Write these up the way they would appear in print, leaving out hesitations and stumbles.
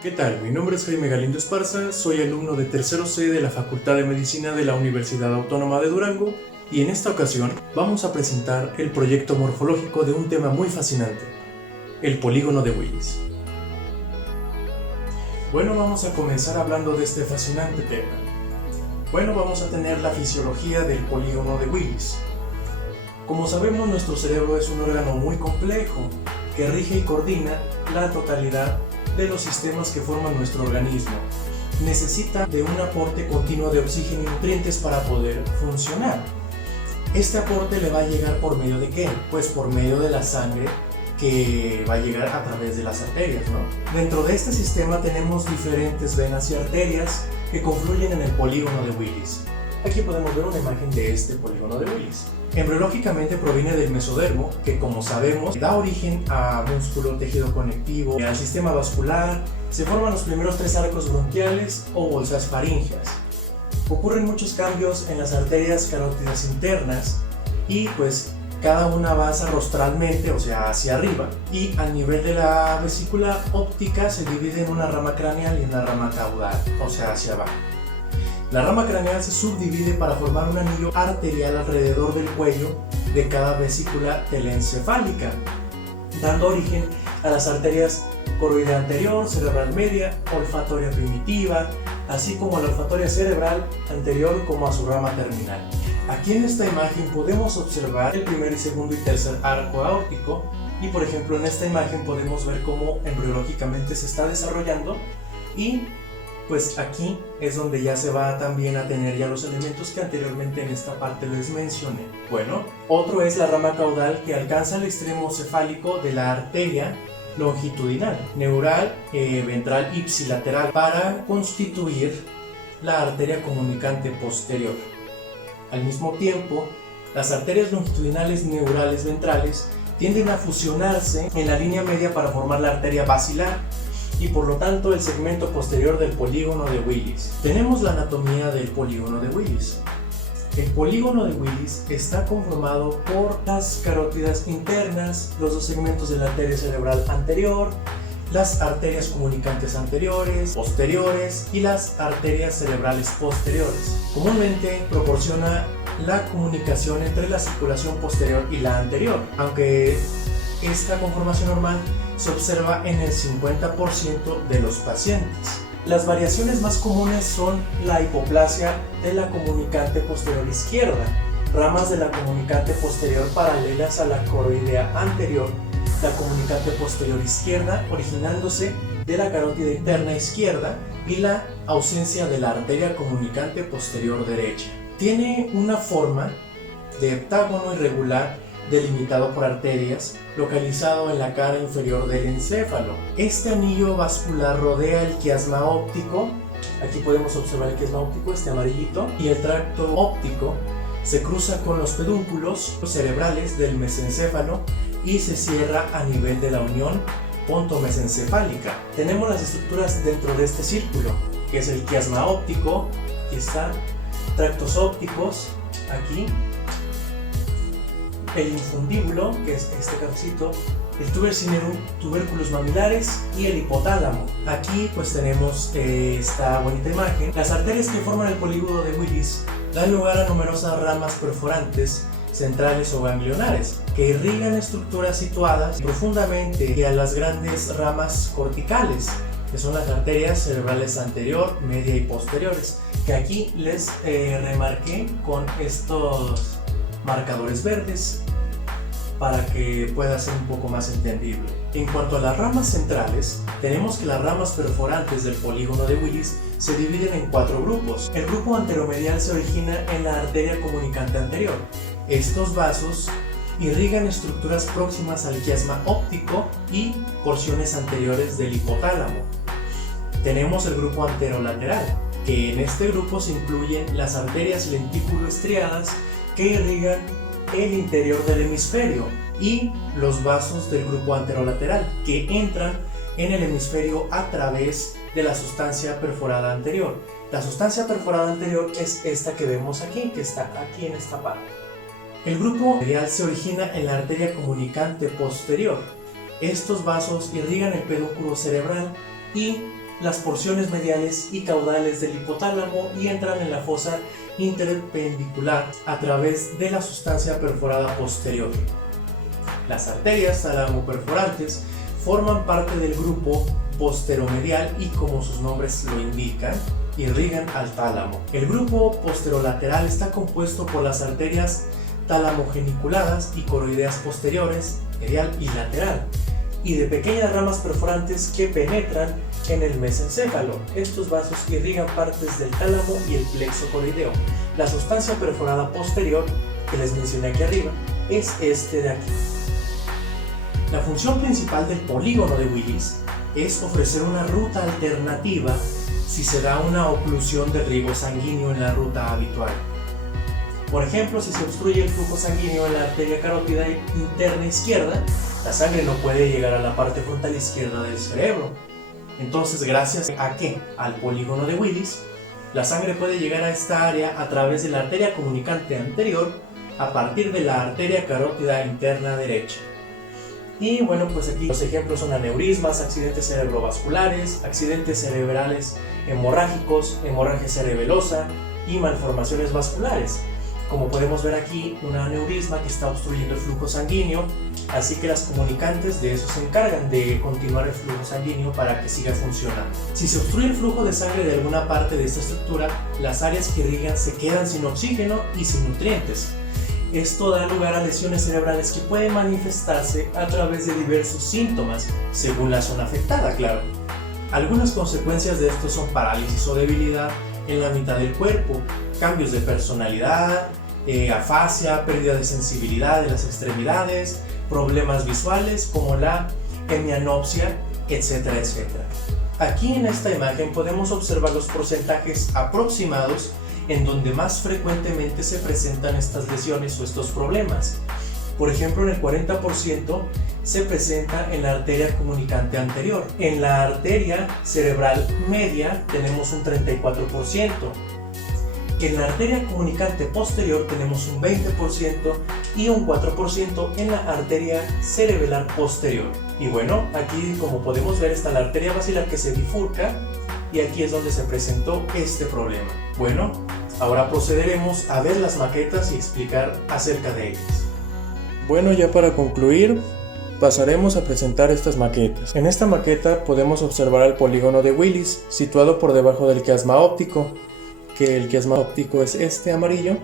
¿Qué tal? Mi nombre es Jaime Galindo Esparza, soy alumno de tercero C de la Facultad de Medicina de la Universidad Autónoma de Durango y en esta ocasión vamos a presentar el proyecto morfológico de un tema muy fascinante, el polígono de Willis. Bueno, vamos a comenzar hablando de este fascinante tema. Bueno, vamos a tener la fisiología del polígono de Willis. Como sabemos, nuestro cerebro es un órgano muy complejo que rige y coordina la totalidad de los sistemas que forman nuestro organismo. Necesita de un aporte continuo de oxígeno y nutrientes para poder funcionar. Este aporte le va a llegar por medio de ¿qué? Pues por medio de la sangre que va a llegar a través de las arterias, ¿no? Dentro de este sistema tenemos diferentes venas y arterias que confluyen en el polígono de Willis. Aquí podemos ver una imagen de este polígono de Willis. Embriológicamente proviene del mesodermo, que como sabemos da origen a músculo, tejido conectivo, al sistema vascular. Se forman los primeros 3 arcos bronquiales o bolsas faríngeas. Ocurren muchos cambios en las arterias carótidas internas y pues cada una va rostralmente, o sea hacia arriba, y al nivel de la vesícula óptica se divide en una rama craneal y una rama caudal, o sea hacia abajo. La rama craneal se subdivide para formar un anillo arterial alrededor del cuello de cada vesícula telencefálica, dando origen a las arterias coroidea anterior, cerebral media, olfatoria primitiva, así como a la olfatoria cerebral anterior como a su rama terminal. Aquí en esta imagen podemos observar el primer, segundo y tercer arco aórtico y por ejemplo en esta imagen podemos ver cómo embriológicamente se está desarrollando y pues aquí es donde ya se va también a tener ya los elementos que anteriormente en esta parte les mencioné. Bueno, otro es la rama caudal que alcanza el extremo cefálico de la arteria longitudinal, neural, ventral ipsilateral para constituir la arteria comunicante posterior. Al mismo tiempo, las arterias longitudinales neurales ventrales tienden a fusionarse en la línea media para formar la arteria basilar y por lo tanto el segmento posterior del polígono de Willis. Tenemos la anatomía del polígono de Willis. El polígono de Willis está conformado por las carótidas internas, los 2 segmentos de la arteria cerebral anterior, las arterias comunicantes anteriores, posteriores y las arterias cerebrales posteriores. Comúnmente proporciona la comunicación entre la circulación posterior y la anterior, aunque esta conformación normal se observa en el 50% de los pacientes. Las variaciones más comunes son la hipoplasia de la comunicante posterior izquierda, ramas de la comunicante posterior paralelas a la coroidea anterior, la comunicante posterior izquierda originándose de la carótida interna izquierda y la ausencia de la arteria comunicante posterior derecha. Tiene una forma de heptágono irregular delimitado por arterias, localizado en la cara inferior del encéfalo. Este anillo vascular rodea el quiasma óptico, aquí podemos observar el quiasma óptico, este amarillito, y el tracto óptico se cruza con los pedúnculos cerebrales del mesencéfalo y se cierra a nivel de la unión pontomesencefálica. Tenemos las estructuras dentro de este círculo, que es el quiasma óptico, aquí está, tractos ópticos, aquí, el infundíbulo, que es este cabecito, el tuber cinerum, tubérculos mamilares y el hipotálamo. Aquí pues tenemos esta bonita imagen. Las arterias que forman el polígono de Willis dan lugar a numerosas ramas perforantes centrales o ganglionares que irrigan estructuras situadas profundamente a las grandes ramas corticales, que son las arterias cerebrales anterior, media y posteriores, que aquí les remarqué con estos marcadores verdes para que pueda ser un poco más entendible. En cuanto a las ramas centrales, tenemos que las ramas perforantes del polígono de Willis se dividen en 4 grupos. El grupo anteromedial se origina en la arteria comunicante anterior. Estos vasos irrigan estructuras próximas al quiasma óptico y porciones anteriores del hipotálamo. Tenemos el grupo anterolateral, que en este grupo se incluyen las arterias lenticulo-estriadas que irrigan el interior del hemisferio y los vasos del grupo anterolateral que entran en el hemisferio a través de la sustancia perforada anterior. La sustancia perforada anterior es esta que vemos aquí, que está aquí en esta parte. El grupo medial se origina en la arteria comunicante posterior. Estos vasos irrigan el pedúnculo cerebral y las porciones mediales y caudales del hipotálamo y entran en la fosa interpendicular a través de la sustancia perforada posterior. Las arterias tálamo-perforantes forman parte del grupo posteromedial y, como sus nombres lo indican, irrigan al tálamo. El grupo posterolateral está compuesto por las arterias tálamo-geniculadas y coroideas posteriores, medial y lateral, y de pequeñas ramas perforantes que penetran en el mesencéfalo. Estos vasos irrigan partes del tálamo y el plexo coroideo. La sustancia perforada posterior, que les mencioné aquí arriba, es este de aquí. La función principal del polígono de Willis es ofrecer una ruta alternativa si se da una oclusión del riego sanguíneo en la ruta habitual. Por ejemplo, si se obstruye el flujo sanguíneo en la arteria carótida interna izquierda, la sangre no puede llegar a la parte frontal izquierda del cerebro. Entonces, gracias a qué? Al polígono de Willis, la sangre puede llegar a esta área a través de la arteria comunicante anterior a partir de la arteria carótida interna derecha. Y bueno, pues aquí los ejemplos son aneurismas, accidentes cerebrovasculares, accidentes cerebrales hemorrágicos, hemorragia cerebelosa y malformaciones vasculares. Como podemos ver aquí, un aneurisma que está obstruyendo el flujo sanguíneo, así que las comunicantes de eso se encargan de continuar el flujo sanguíneo para que siga funcionando. Si se obstruye el flujo de sangre de alguna parte de esta estructura, las áreas que irrigan se quedan sin oxígeno y sin nutrientes. Esto da lugar a lesiones cerebrales que pueden manifestarse a través de diversos síntomas, según la zona afectada, claro. Algunas consecuencias de esto son parálisis o debilidad en la mitad del cuerpo, cambios de personalidad, afasia, pérdida de sensibilidad de las extremidades, problemas visuales como la hemianopsia, etcétera, etcétera. Aquí en esta imagen podemos observar los porcentajes aproximados en donde más frecuentemente se presentan estas lesiones o estos problemas. Por ejemplo, en el 40% se presenta en la arteria comunicante anterior. En la arteria cerebral media tenemos un 34%. En la arteria comunicante posterior tenemos un 20% y un 4% en la arteria cerebelar posterior. Y bueno, aquí como podemos ver está la arteria basilar que se bifurca y aquí es donde se presentó este problema. Bueno, ahora procederemos a ver las maquetas y explicar acerca de ellas. Bueno, ya para concluir, pasaremos a presentar estas maquetas. En esta maqueta podemos observar el polígono de Willis, situado por debajo del quiasma óptico, que el quiasma óptico es este amarillo,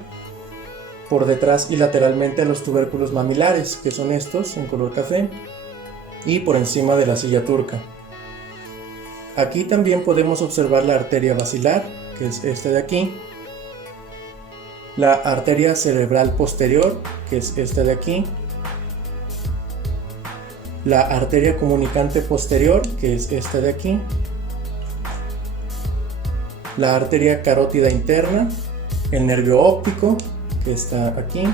por detrás y lateralmente a los tubérculos mamilares, que son estos en color café, y por encima de la silla turca. Aquí también podemos observar la arteria basilar, que es esta de aquí, la arteria cerebral posterior, que es esta de aquí, la arteria comunicante posterior, que es esta de aquí, la arteria carótida interna, el nervio óptico, que está aquí,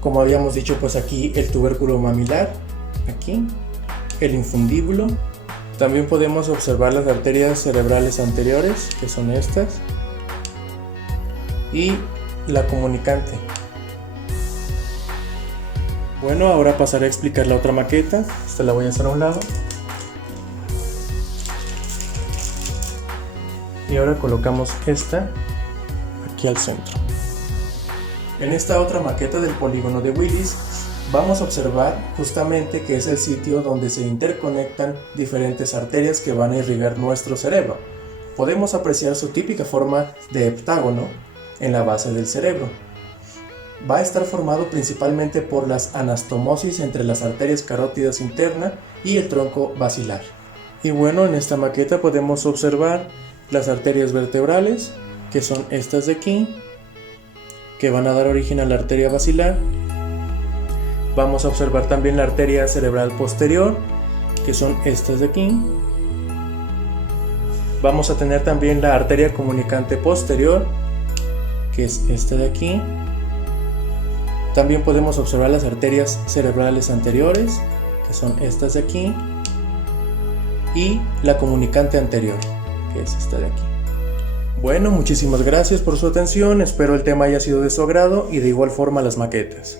como habíamos dicho, pues aquí el tubérculo mamilar, aquí, el infundíbulo. También podemos observar las arterias cerebrales anteriores, que son estas, y la comunicante. Bueno, ahora pasaré a explicar la otra maqueta. Esta la voy a hacer a un lado. Y ahora colocamos esta aquí al centro. En esta otra maqueta del polígono de Willis vamos a observar justamente que es el sitio donde se interconectan diferentes arterias que van a irrigar nuestro cerebro. Podemos apreciar su típica forma de heptágono en la base del cerebro. Va a estar formado principalmente por las anastomosis entre las arterias carótidas interna y el tronco basilar. Y bueno, en esta maqueta podemos observar las arterias vertebrales, que son estas de aquí, que van a dar origen a la arteria basilar. Vamos a observar también la arteria cerebral posterior, que son estas de aquí. Vamos a tener también la arteria comunicante posterior, que es esta de aquí. También podemos observar las arterias cerebrales anteriores, que son estas de aquí, y la comunicante anterior, que es esta de aquí. Bueno, muchísimas gracias por su atención, espero el tema haya sido de su agrado y de igual forma las maquetas.